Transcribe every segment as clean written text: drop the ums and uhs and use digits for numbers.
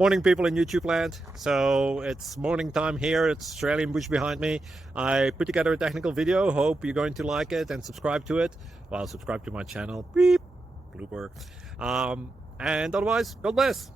Morning, people in YouTube land. So it's morning time here. It's Australian bush behind me. I put together a technical video. Hope you're going to like it and subscribe to it. Well, subscribe to my channel. Beep. Blooper. And otherwise, God bless.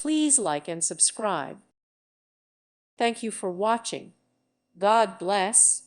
Please like and subscribe. Thank you for watching. God bless.